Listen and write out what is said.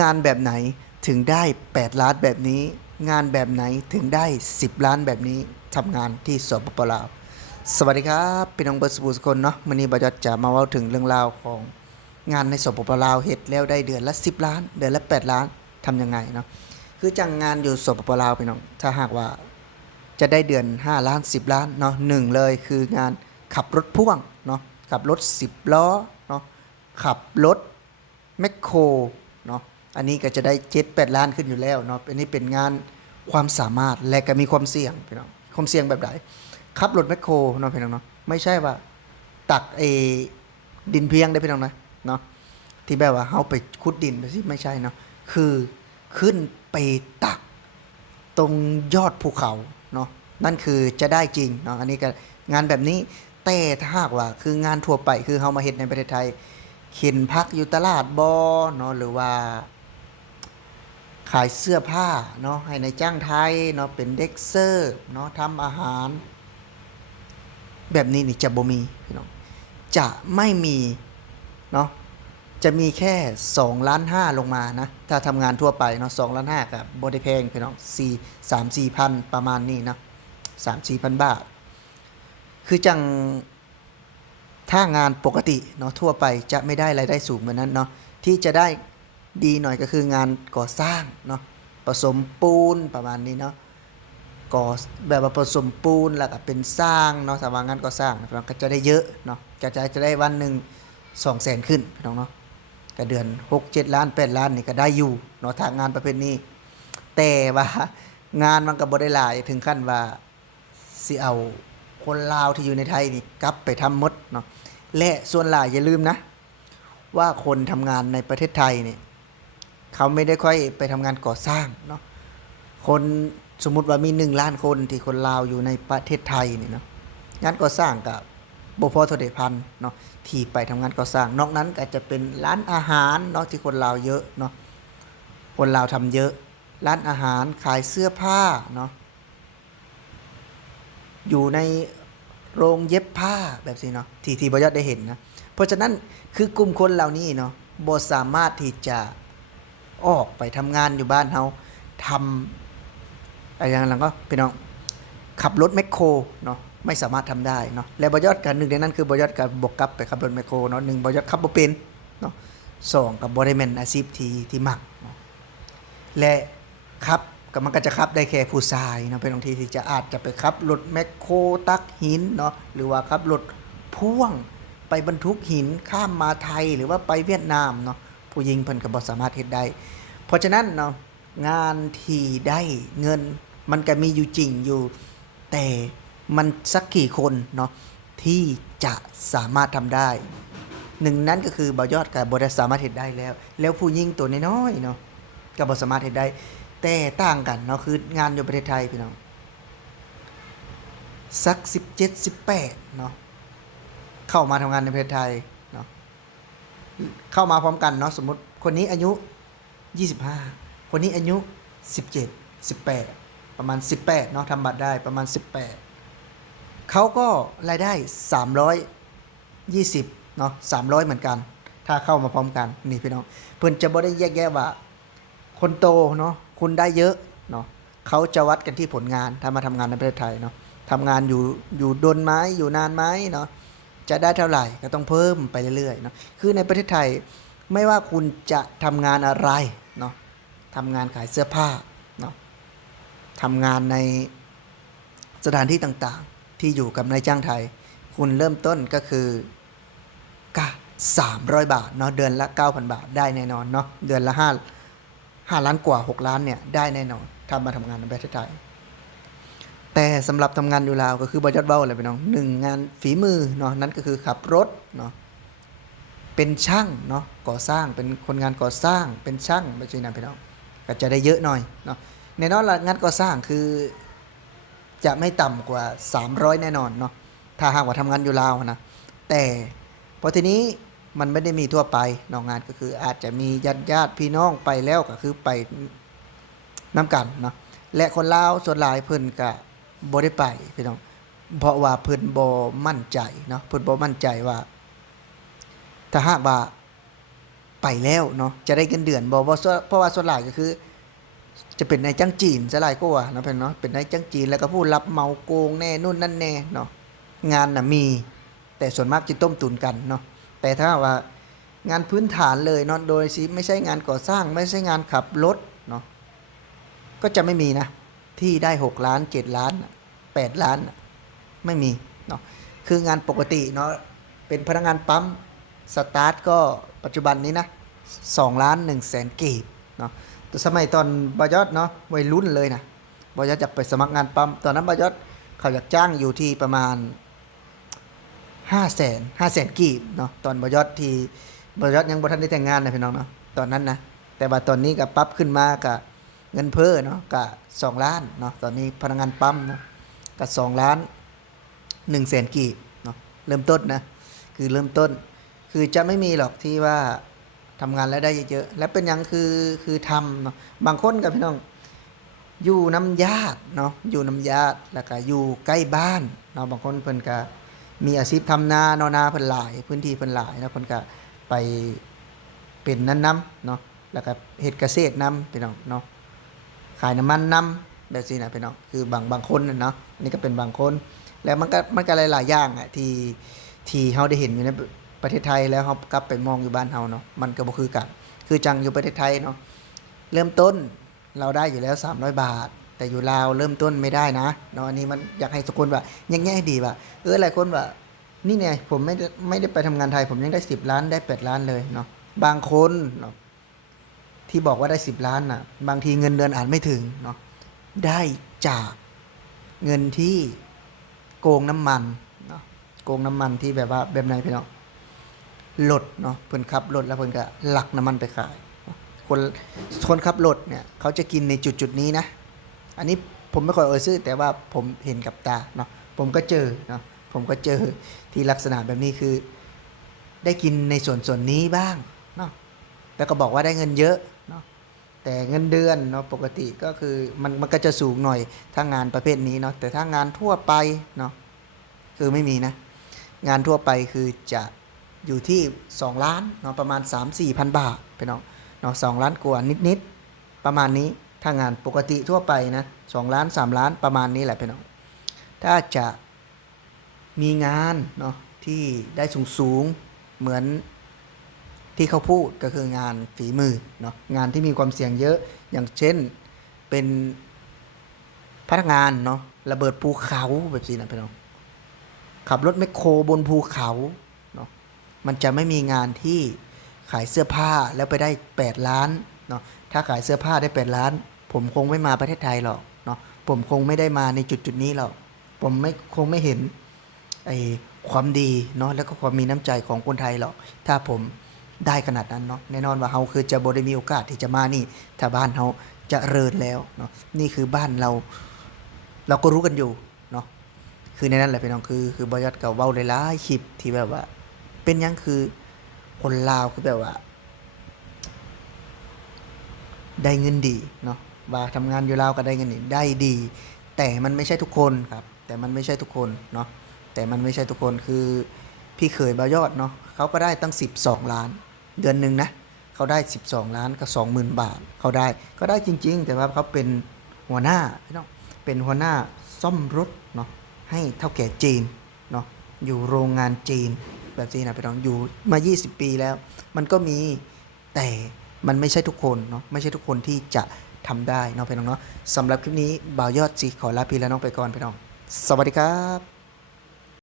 งานแบบไหนถึงได้8ล้านแบบนี้งานแบบไหนถึงได้10ล้านแบบนี้ทำงานที่สปปลาวสวัสดีครับพี่น้องเบิร์ดสบู่สกลเนาะวันนี้บอยจะมาเล่าถึงเรื่องราวของงานในสปปลาวเฮ็ดแล้วได้เดือนละ10ล้านเดือนละ8ล้านทำยังไงเนาะคือจังงานอยู่สปปลาวพี่น้องถ้าหากว่าจะได้เดือน5ล้าน10ล้านเนาะหนึ่งเลยคืองานขับรถพ่วงเนาะขับรถ10ล้อเนาะขับรถแมคโครเนาะอันนี้ก็จะได้7-8ล้านขึ้นอยู่แล้วเนาะอันนี้เป็นงานความสามารถและก็มีความเสี่ยงพี่น้องความเสี่ยงแบบไหนขับรถแมคโครเนาะพี่น้องเนาะไม่ใช่ว่าตักดินเพียงได้พี่น้องนะเนาะที่แบบว่าเฮาไปขุดดินไปสิไม่ใช่เนาะคือขึ้นไปตักตรงยอดภูเขาเนาะนั่นคือจะได้จริงเนาะอันนี้ก็งานแบบนี้แต่ถ้าหากว่าคืองานทั่วไปคือเฮามาเฮ็ดในประเทศไทยเข็นพักอยู่ตลาดบอเนาะหรือว่าขายเสื้อผ้าเนาะให้ในจ้างไทยเนาะเป็นเด็กเสิร์ฟเนาะทำอาหารแบบนี้นี่จะบ่มีพี่น้องจะไม่มีเนาะจะมีแค่2ล้าน5ลงมานะถ้าทำงานทั่วไปเนาะ2ล้าน5กับบ่ได้แพงพี่น้อง4 3 4พันประมาณนี้นะ3-4พันบาทคือจังถ้างานปกติเนาะทั่วไปจะไม่ได้รายได้สูงเหมือนนั้นเนาะที่จะได้ดีหน่อยก็คืองานก่อสร้างเนาะผสมปูนประมาณนี้เนาะก่อแบบว่าผสมปูนแล้วก็เป็นสร้างเนาะสำหรับงานก่อสร้างนะครับก็จะได้เยอะเนาะจะได้วันหนึ่ง200,000ขึ้นพี่น้องเนาะก็เดือน6-7ล้าน8ล้านนี่ก็ได้อยู่เนาะถ้างานประเภทนี้แต่ว่างานมันก็บ่ได้หลายถึงขั้นว่าสิเอาคนลาวที่อยู่ในไทยนี่กลับไปทำหมดเนาะและส่วนหลายอย่าลืมนะว่าคนทำงานในประเทศไทยนี่เขาไม่ได้ค่อยไปทำงานก่อสร้างเนาะคนสมมุติว่ามี1ล้านคนที่คนลาวอยู่ในประเทศไทยนี่เนาะงานก่อสร้างก็บ่พอเท่าใดพันเนาะที่ไปทำงานก่อสร้างนอกนั้นก็จะเป็นร้านอาหารเนาะที่คนลาวเยอะเนาะคนลาวทำเยอะร้านอาหารขายเสื้อผ้าเนาะอยู่ในโรงเย็บผ้าแบบนี้เนาะที่บ่ยอดได้เห็นนะเพราะฉะนั้นคือกลุ่มคนเหล่านี้เนาะบ่สามารถที่จะออกไปทำงานอยู่บ้านเฮาทำอะไรอย่างนั้นก็พี่น้องขับรถแมคโครเนาะไม่สามารถทำได้เนาะและบ่ยอดกันหนึ่งในนั้นคือบยอดกับบกกลับไปขับรถแมคโครเนาะหนึ่งบ่ยอดขับบ่เป็นเนาะสองกับบ่ได้แม่นอาชีพที่มักเนาะและขับก็มันก็จะขับได้แค่ผู้ชายเนาะเป็นบางทีที่จะอาจจะไปขับรถแมคโครตักหินเนาะหรือว่าขับรถพ่วงไปบรรทุกหินข้ามมาไทยหรือว่าไปเวียดนามเนาะผู้หญิงเพิ่นก็บ่สามารถเฮ็ดได้เพราะฉะนั้นเนาะงานที่ได้เงินมันก็มีอยู่จริงอยู่แต่มันสักกี่คนเนาะที่จะสามารถทำได้หนึ่งนั้นก็คือบ่ยอดก็บ่ได้สามารถเฮ็ดได้แล้วผู้หญิงตัวน้อยๆเนาะก็บ่สามารถเฮ็ดได้แต่ต่างกันเนาะคืองานอยู่ประเทศไทยพี่น้องสัก17-18เนาะเข้ามาทำงานในประเทศไทยเนาะเข้ามาพร้อมกันเนาะสมมุติคนนี้อายุ25คนนี้อายุ17 18ประมาณ18เนาะทำบัตรได้ประมาณ18เขาก็รายได้320เนาะ300เหมือนกันถ้าเข้ามาพร้อมกันนี่พี่น้องเพิ่นจะบ่ได้แยกแยะว่าคนโตเนาะคุณได้เยอะเนาะเขาจะวัดกันที่ผลงานถ้ามาทำงานในประเทศไทยเนาะทำงานอยู่ดนไหมอยู่นานไหมเนาะจะได้เท่าไหร่ก็ต้องเพิ่มไปเรื่อยๆเนาะคือในประเทศไทยไม่ว่าคุณจะทำงานอะไรเนาะทำงานขายเสื้อผ้าเนาะทำงานในสถานที่ต่างๆที่อยู่กับนายจ้างไทยคุณเริ่มต้นก็คือก็300 บาทเนาะเดือนละ 9,000 บาทได้แน่นอนเนาะเดือนละ5ล้านกว่า6ล้านเนี่ยได้แน่นอนถ้ามาทำงานในประเทศไทยแต่สำหรับทำงานอยู่ลาวก็คือบอยอดเว้าเลยพี่น้องหนึ่งงานฝีมือเนาะนั่นก็คือขับรถเนาะเป็นช่างเนาะก่อสร้างเป็นคนงานก่อสร้างเป็นช่างแบบนี้นะพี่น้องก็จะได้เยอะหน่อยเนาะแน่นอนละงานก่อสร้างคือจะไม่ต่ำกว่า300แน่นอนเนาะถ้าหากว่าทำงานอยู่ลาวนะแต่พอทีนี้มันไม่ได้มีทั่วไปนอกงานก็คืออาจจะมีญาติพี่น้องไปแล้วก็คือไปน้ำกันเนาะและคนลาวส่วนหลายเพิ่นก็บ่ได้ไปพี่น้องเพราะว่าเพิ่นบ่มั่นใจเนาะเพิ่นบ่มั่นใจว่าถ้าหากว่า ไปแล้วเนาะจะได้เงินเดือนบ่เพราะว่าส่วนหลายก็คือจะเป็นนายจ้างจีนซะหลายกว่าเนาะเพิ่นเนาะเป็นนายจ้างจีนแล้วก็ผู้รับเหมาโกงแน่นู่นนั่นแน่เนาะงานน่ะมีแต่ส่วนมากจะต้มตุนกันเนาะแต่ถ้าว่างานพื้นฐานเลยเนาะโดยสิไม่ใช่งานก่อสร้างไม่ใช่งานขับรถเนาะก็จะไม่มีนะที่ได้6ล้าน7ล้าน8ล้านไม่มีเนาะคืองานปกติเนาะเป็นพนักงานปั๊มสตาร์ทก็ปัจจุบันนี้นะ2ล้าน1แสนกีบเนาะแต่สมัยตอนบอยอดเนาะวัยรุ่นเลยนะบอยอดอยากไปสมัครงานปั๊มตอนนั้นบอยอดเขาอยากจ้างอยู่ที่ประมาณ500,000กีบเนาะตอนบอยอดที่บอยอดยังบ่ทันได้แต่งงานนะพี่น้องเนาะตอนนั้นนะแต่ว่าตอนนี้ก็ปรับขึ้นมากับเงินเพ้อเนาะก็2ล้านเนาะตอนนี้พนักงานปั๊มเนาะก็2ล้าน1แสนกีบเนาะเริ่มต้นนะคือเริ่มต้นคือจะไม่มีหรอกที่ว่าทำงานแล้วได้เยอะๆและเป็นอย่างคือทำเนาะบางคนกับพี่น้องอยู่น้ำญาติเนาะอยู่น้ำญาติแล้วก็อยู่ใกล้บ้านเนาะบางคนเพิ่นก็มีอาชีพทำนาเนาะนาเพิ่นหลายพื้นที่เพิ่นหลายเนาะเพิ่นก็ไปเป็นนั้นนำเนาะแล้วก็เฮ็ดเกษตรนำพี่น้องเนาะขายน้ำมันนำแบบนี้นะพี่น้องคือบางคนน่ะเนาะอันนี้ก็เป็นบางคนแล้วมันก็หลายๆอย่างอ่ะที่เฮาได้เห็นอยู่ในประเทศไทยแล้วเฮากลับไปมองอยู่บ้านเฮาเนาะมันก็บ่คือกันคือจังอยู่ประเทศไทยเนาะเริ่มต้นเราได้อยู่แล้ว300 บาทแต่อยู่ลาวเริ่มต้นไม่ได้นะเนาะอันนี้มันอยากให้ทุกคนว่าแยกๆให้ดีว่าหลายคนว่านี่ไงผมไม่ได้ไปทำงานไทยผมยังได้10ล้านได้8ล้านเลยเนาะบางคนเนาะที่บอกว่าได้10ล้านน่ะบางทีเงินเดือนอาจไม่ถึงเนาะได้จากเงินที่โกงน้ำมันเนาะโกงน้ำมันที่แบบว่าแบบไหนพี่น้องรถเนาะเพิ่นขับรถแล้วเพิ่นก็ลักน้ำมันไปขายคนคนขับรถเนี่ยเขาจะกินในจุดนี้นะอันนี้ผมไม่ค่อยซื้อแต่ว่าผมเห็นกับตาเนาะผมก็เจอเนาะผมก็เจอที่ลักษณะแบบนี้คือได้กินในส่วนนี้บ้างเนาะแล้วก็บอกว่าได้เงินเยอะเนาะแต่เงินเดือนเนาะปกติก็คือมันก็จะสูงหน่อยถ้างานประเภทนี้เนาะแต่ถ้างานทั่วไปเนาะคือไม่มีนะงานทั่วไปคือจะอยู่ที่2ล้านเนาะประมาณ 3-4 พันบาทพี่น้องเนาะ2ล้านกว่านิดๆประมาณนี้ถ้างานปกติทั่วไปนะ2ล้าน3ล้านประมาณนี้แหละพี่น้องถ้าจะมีงานเนาะที่ได้สูงเหมือนที่เขาพูดก็คืองานฝีมือเนาะงานที่มีความเสี่ยงเยอะอย่างเช่นเป็นพนักงานเนาะระเบิดภูเขาแบบนี้นะพี่น้องขับรถแมคโครบนภูเขาเนาะมันจะไม่มีงานที่ขายเสื้อผ้าแล้วไปได้8ล้านเนาะถ้าขายเสื้อผ้าได้8ล้านผมคงไม่มาประเทศไทยหรอกเนาะผมคงไม่ได้มาในจุดนี้หรอกผมคงไม่เห็นไอ้ความดีเนาะแล้วก็ความมีน้ำใจของคนไทยหรอกถ้าผมได้ขนาดนั้นเนาะแน่นอนว่าเฮาคือจะบ่ได้มีโอกาสที่จะมานี่ถ้าบ้านเฮาเจริญแล้วเนาะนี่คือบ้านเราก็รู้กันอยู่เนาะคือในนั้นแหละพี่น้องคือบอยอดก็เว้าหลายๆคลิปที่แบบว่าเป็นหยังคือคนลาวคือแบบว่าได้เงินดีเนาะว่าทำงานอยู่ลาวก็ได้เงินดีได้ดี แต่มันไม่ใช่ทุกคนครับแต่มันไม่ใช่ทุกคนเนาะแต่มันไม่ใช่ทุกคนคือพี่เขยบอยอดเนาะเขาก็ได้ตั้ง12ล้านเดือนหนึ่งนะเขาได้12ล้านก็20,000 บาทเขาได้ก็ได้จริงๆแต่ว่าเขาเป็นหัวหน้าพี่น้องเป็นหัวหน้าซ่อมรถเนาะให้เท่าแก่จีนเนาะอยู่โรงงานจีนแบบนี้นะพี่น้องอยู่มา20ปีแล้วมันก็มีแต่มันไม่ใช่ทุกคนเนาะไม่ใช่ทุกคนที่จะทำได้เนาะพี่น้องเนาะสำหรับคลิปนี้บ่าวยอดสิขอลาพี่และน้องไปก่อนพี่น้องสวัสดีครับ